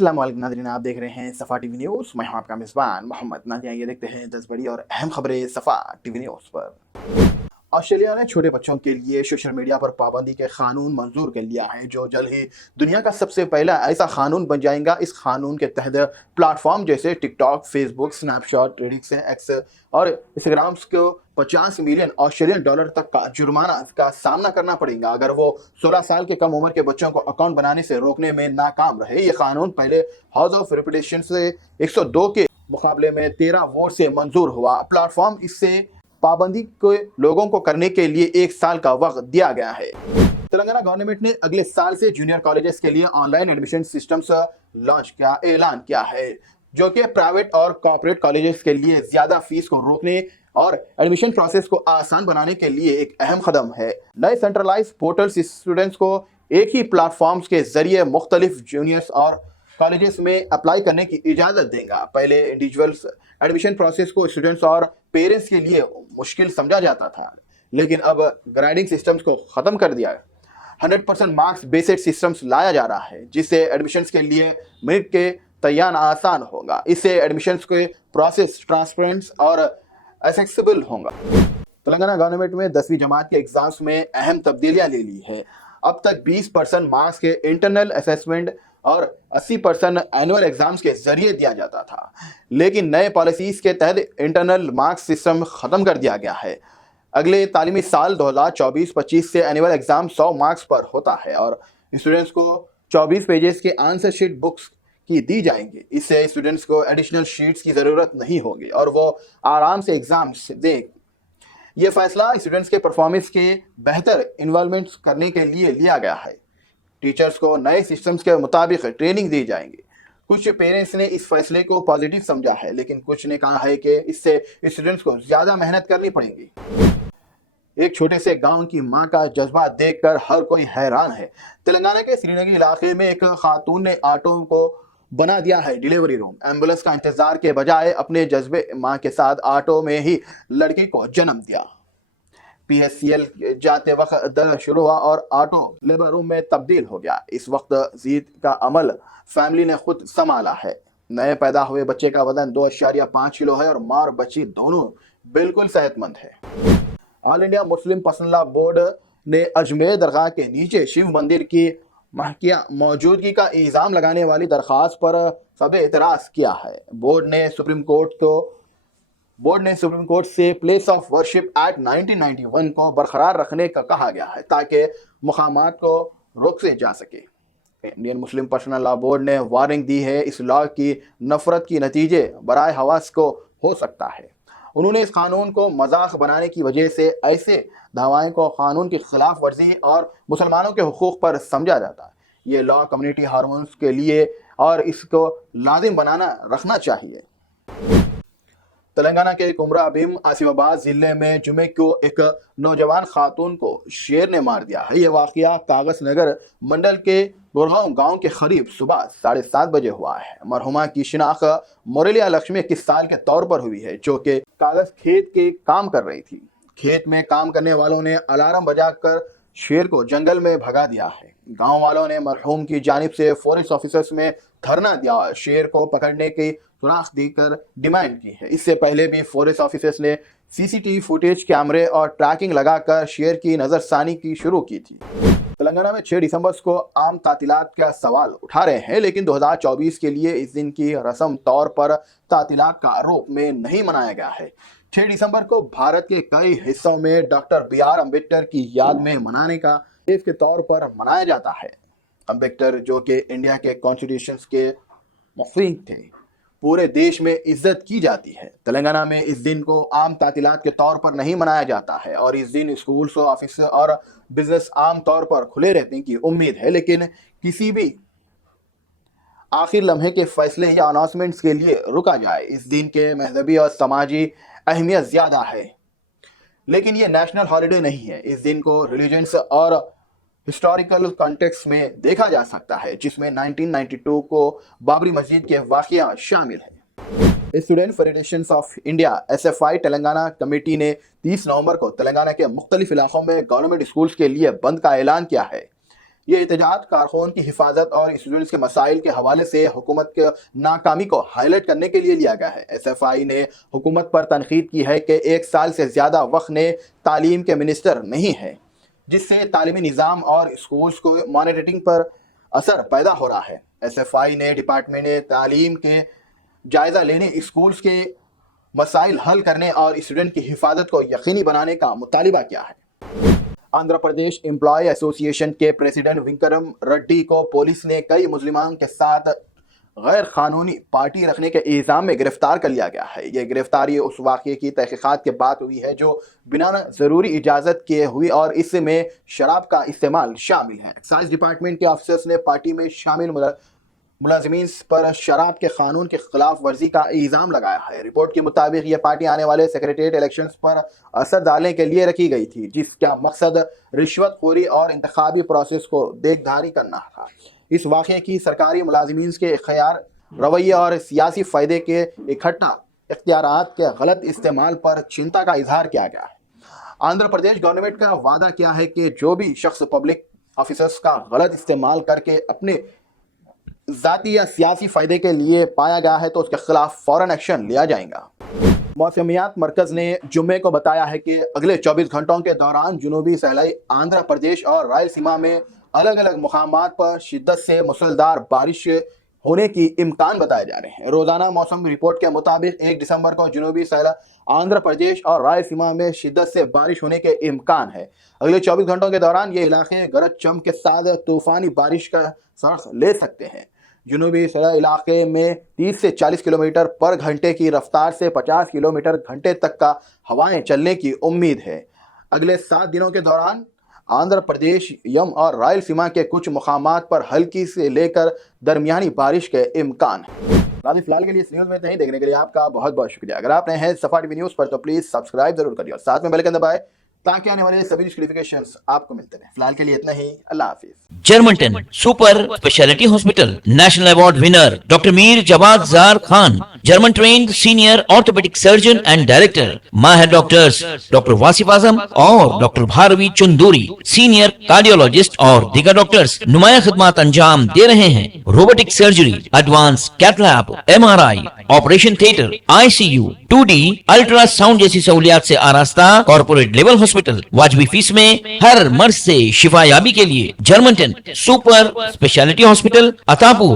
अस्सलाम वालेकुम नाज़रीन, आप देख रहे हैं सफ़ा टीवी न्यूज़। मैं हूं आपका मेज़बान मोहम्मद। नाज़रीन, ये देखते हैं 10 बड़ी और अहम खबरें सफ़ा टीवी न्यूज़ पर। ऑस्ट्रेलिया ने छोटे बच्चों के लिए सोशल मीडिया पर पाबंदी के कानून मंजूर कर लिया है, जो जल्द ही दुनिया का सबसे पहला ऐसा कानून बन जाएगा। इस कानून के तहत प्लेटफॉर्म जैसे TikTok, Facebook, Snapchat, Reddit, x और इंस्टाग्राम को 50 मिलियन ऑस्ट्रेलियन डॉलर तक का जुर्माना का सामना करना पड़ेगा अगर वो 16 साल के कम उम्र के बच्चों को अकाउंट बनाने से रोकने में नाकाम रहे। ये कानून पहले हाउस ऑफ रिप्रेजेंटेटिव्स से 102 के मुकाबले में 13 वोट से मंजूर हुआ। प्लेटफॉर्म इससे पाबंदी को लोगों को करने के लिए 1 साल का वक्त दिया गया है। तेलंगाना गवर्नमेंट ने अगले साल से जूनियर कॉलेजेस के लिए ऑनलाइन एडमिशन सिस्टम्स लॉन्च का ऐलान किया है, जो कि प्राइवेट और कॉर्पोरेट कॉलेजेस के लिए ज्यादा फीस को रोकने और एडमिशन प्रोसेस को आसान बनाने के लिए एक अहम कदम है। नए सेंट्रलाइज पोर्टल्स स्टूडेंट्स को एक ही प्लेटफॉर्म्स के जरिए मुख्तलिफ जूनियर्स और कॉलेजेस में अप्लाई करने की इजाज़त देगा। पहले इंडिविजुअल्स एडमिशन प्रोसेस को स्टूडेंट्स और पेरेंट्स के लिए मुश्किल समझा जाता था, लेकिन अब ग्रेडिंग सिस्टम्स को ख़त्म कर दिया है। 100% मार्क्स बेस्ड सिस्टम्स लाया जा रहा है, जिससे एडमिशन्स के लिए मेरिट के तयन आसान होगा। इससे एडमिशन्स के प्रोसेस ट्रांसपेरेंट और एक्सेसिबल होगा। तेलंगाना गवर्नमेंट में 10वीं जमात के एग्जाम्स में अहम तब्दीलियां ले ली है। अब तक 20% मार्क्स के इंटरनल असेसमेंट और 80% एनुअल एग्जाम्स के जरिए दिया जाता था, लेकिन नए पॉलिसीज के तहत इंटरनल मार्क्स सिस्टम खत्म कर दिया गया है। अगले तालीमी साल 2024-25 से एनुअल एग्जाम 100 मार्क्स पर होता है और स्टूडेंट्स को 24 पेजेस के आंसर शीट बुक्स की दी जाएंगी। इससे स्टूडेंट्स को एडिशनल शीट्स की ज़रूरत नहीं होगी और वो आराम से एग्जाम दें। ये फैसला स्टूडेंट्स के परफॉर्मेंस के बेहतर इन्वॉल्वमेंट करने के लिए लिया गया है। टीचर्स को नए सिस्टम्स के मुताबिक ट्रेनिंग दी जाएंगी। कुछ पेरेंट्स ने इस फैसले को पॉजिटिव समझा है, लेकिन कुछ ने कहा है कि इससे स्टूडेंट्स को ज़्यादा मेहनत करनी पड़ेगी। एक छोटे से गांव की मां का जज्बा देखकर हर कोई हैरान है। तेलंगाना के श्रीनगर इलाके में एक खातून ने ऑटो को बना दिया है डिलीवरी रूम। एम्बुलेंस का इंतजार के बजाय अपने जज्बे मां के साथ ऑटो में ही लड़की को जन्म दिया। PHCL जाते वक्त दर्द शुरू हुआ और ऑटो लेबर रूम में तब्दील हो गया। इस वक्त जीत का अमल फैमिली ने खुद संभाला है। नए पैदा हुए बच्चे का वजन 2.5 किलो है और मां और बच्ची दोनों बिल्कुल सेहतमंद है। All India Muslim personal law board ने अजमेर दरगाह के नीचे शिव मंदिर की महकिया मौजूदगी का इल्जाम लगाने वाली दरख्वास्त पर सब एतराज किया है। बोर्ड ने सुप्रीम कोर्ट से प्लेस ऑफ वर्शिप एक्ट 1991 को बरकरार रखने का कहा गया है, ताकि मुकामात को रोक से जा सके। Indian Muslim personal law board ने वार्निंग दी है, इस लॉ की नफरत की नतीजे बराए हवास को हो सकता है। उन्होंने इस कानून को मजाक बनाने की वजह से ऐसे दावाएं को कानून की खिलाफ वर्जी और मुसलमानों के हुकूक पर समझा जाता है। ये लॉ कम्युनिटी हार्मोन्स के लिए और इसको लाजिम बनाना रखना चाहिए। तेलंगाना के कुमरा भीम आसिफाबाद जिले में जुमे को एक नौजवान खातून को शेर ने मार दिया है। ये वाकया कागज नगर मंडल के गोरगांव गांव के करीब सुबह 7:30 बजे हुआ है। मरहुमा की शिनाख्त मोरेलिया लक्ष्मी 21 साल के तौर पर हुई है, जो कि कागज खेत के काम कर रही थी। खेत में काम करने वालों ने अलार्म बजाकर शेर को जंगल में भगा दिया है। गांव वालों ने मरहूम की जानिब से फॉरेस्ट ऑफिसर्स में धरना दिया और शेर को पकड़ने की सुराख देकर डिमांड की है। इससे पहले भी फॉरेस्ट ऑफिसर्स ने CCTV फुटेज, कैमरे और ट्रैकिंग लगाकर शेर की नजरसानी की शुरू की थी। तेलंगाना में 6 दिसंबर को आम तातीलात का सवाल उठा रहे हैं, लेकिन 2024 के लिए इस दिन की रस्म तौर पर तातीलात का रूप में नहीं मनाया गया है। 6 दिसंबर को भारत के कई हिस्सों में डॉक्टर BR अम्बेडकर की याद में मनाने का दिन के तौर पर मनाया जाता है। अम्बेडकर, जो कि इंडिया के कॉन्स्टिट्यूशन के मुखलिफ थे, पूरे देश में इज्जत की जाती है। तेलंगाना में इस दिन को आम तातीलात के तौर पर नहीं मनाया जाता है और इस दिन स्कूल्स, ऑफिस और बिजनेस आम तौर पर खुले रहने की उम्मीद है, लेकिन किसी भी आखिर लम्हे के फैसले या अनाउंसमेंट्स के लिए रुका जाए। इस दिन के मजहबी और समाजी अहमियत ज़्यादा है, लेकिन ये नेशनल हॉलिडे नहीं है। इस दिन को रिलीजन्स और हिस्टोरिकल कॉन्टेक्स्ट में देखा जा सकता है, जिसमें 1992 को बाबरी मस्जिद के वाक़या शामिल है। Student federation of India SFI Telangana committee ने 30 नवंबर को तेलंगाना के मुख्तलिफ इलाकों में गवर्नमेंट स्कूल्स के लिए बंद का ऐलान किया है। یہ احتجاج کارخون کی حفاظت اور اسٹوڈنٹس کے مسائل کے حوالے سے حکومت کے ناکامی کو ہائی لائٹ کرنے کے لیے لیا گیا ہے۔ ایس ایف آئی نے حکومت پر تنقید کی ہے کہ 1 سال سے زیادہ وقت نے تعلیم کے منسٹر نہیں ہے، جس سے تعلیمی نظام اور اسکولز کو مانیٹرنگ پر اثر پیدا ہو رہا ہے۔ ایس ایف آئی نے ڈپارٹمنٹ تعلیم کے جائزہ لینے، اسکولز کے مسائل حل کرنے اور اسٹوڈنٹ کی حفاظت کو یقینی بنانے کا مطالبہ کیا ہے۔ آندھرا پردیش امپلائی ایسوسی ایشن کے پریزیڈنٹ وینکرم ریڈی کو پولیس نے کئی ملزمان کے ساتھ غیر قانونی پارٹی رکھنے کے الزام میں گرفتار کر لیا گیا ہے۔ یہ گرفتاری اس واقعے کی تحقیقات کے بعد ہوئی ہے جو بنا ضروری اجازت کیے ہوئی اور اس میں شراب کا استعمال شامل ہے۔ ایکسائز ڈپارٹمنٹ کے افسرز نے پارٹی میں شامل ملازمین پر شراب کے قانون کی خلاف ورزی کا الزام لگایا ہے۔ رپورٹ کے مطابق یہ پارٹی آنے والے سیکریٹریٹ الیکشنز پر اثر ڈالنے کے لیے رکھی گئی تھی، جس کا مقصد رشوت خوری اور انتخابی پروسیس کو دیکھ دھاری کرنا تھا۔ اس واقعے کی سرکاری ملازمین کے اختیار رویے اور سیاسی فائدے کے اکٹھا اختیارات کے غلط استعمال پر چنتا کا اظہار کیا گیا ہے۔ آندھرا پردیش گورنمنٹ کا وعدہ کیا ہے کہ جو بھی شخص پبلک آفیسرز کا غلط استعمال کر کے اپنے ذاتی یا سیاسی فائدے کے لیے پایا گیا ہے تو اس کے خلاف فوراً ایکشن لیا جائے گا۔ موسمیات مرکز نے جمعے کو بتایا ہے کہ اگلے 24 گھنٹوں کے دوران جنوبی صحرائی آندھرا پردیش اور رائل سیما میں الگ الگ مقامات پر شدت سے موسلادھار بارش ہونے کی امکان بتائے جا رہے ہیں۔ روزانہ موسم رپورٹ کے مطابق 1 دسمبر کو جنوبی صحرائی آندھرا پردیش اور رائل سیما میں شدت سے بارش ہونے کے امکان ہے۔ اگلے 24 گھنٹوں کے دوران یہ علاقے گرج چمک کے ساتھ طوفانی بارش کا سبق لے سکتے ہیں۔ جنوبی صحرائی علاقے میں 30 سے 40 کلومیٹر پر گھنٹے کی رفتار سے 50 کلومیٹر گھنٹے تک کا ہوائیں چلنے کی امید ہے۔ اگلے 7 دنوں کے دوران آندھرا پردیش، یم اور رائل سیما کے کچھ مقامات پر ہلکی سے لے کر درمیانی بارش کے امکان ہے۔ فی الحال کے لیے اس نیوز میں اتنا ہی۔ دیکھنے کے لیے آپ کا بہت بہت شکریہ۔ اگر آپ نئے ہیں صفا ٹی وی نیوز پر تو پلیز سبسکرائب ضرور کریے اور ساتھ میں بیل آئکن دبائیں تاکہ آنے والے سبھی نوٹیفیکیشنز آپ کو ملتے رہیں۔ فی الحال کے لیے اتنا ہی۔ اللہ حافظ۔ جرمنٹن super speciality hospital, national award winner doctor Mir Jawad Zar Khan, German trained senior orthopaedic surgeon and director, ماہر ڈاکٹرز ڈاکٹر واصف اعظم اور doctor Bharavi Chandori, senior cardiologist اور دیگر ڈاکٹرز نمایاں خدمات انجام دے رہے ہیں۔ Robotic surgery, advance cath lab, MRI، operation theatre, ICU، 2D ultrasound جیسی سہولیات سے آراستہ کارپوریٹ لیول ہاسپٹل، واجبی فیس میں ہر مرض سے شفا یابی کے لیے جرمنٹن سپر اسپیشلٹی ہاسپٹل، عطاپور۔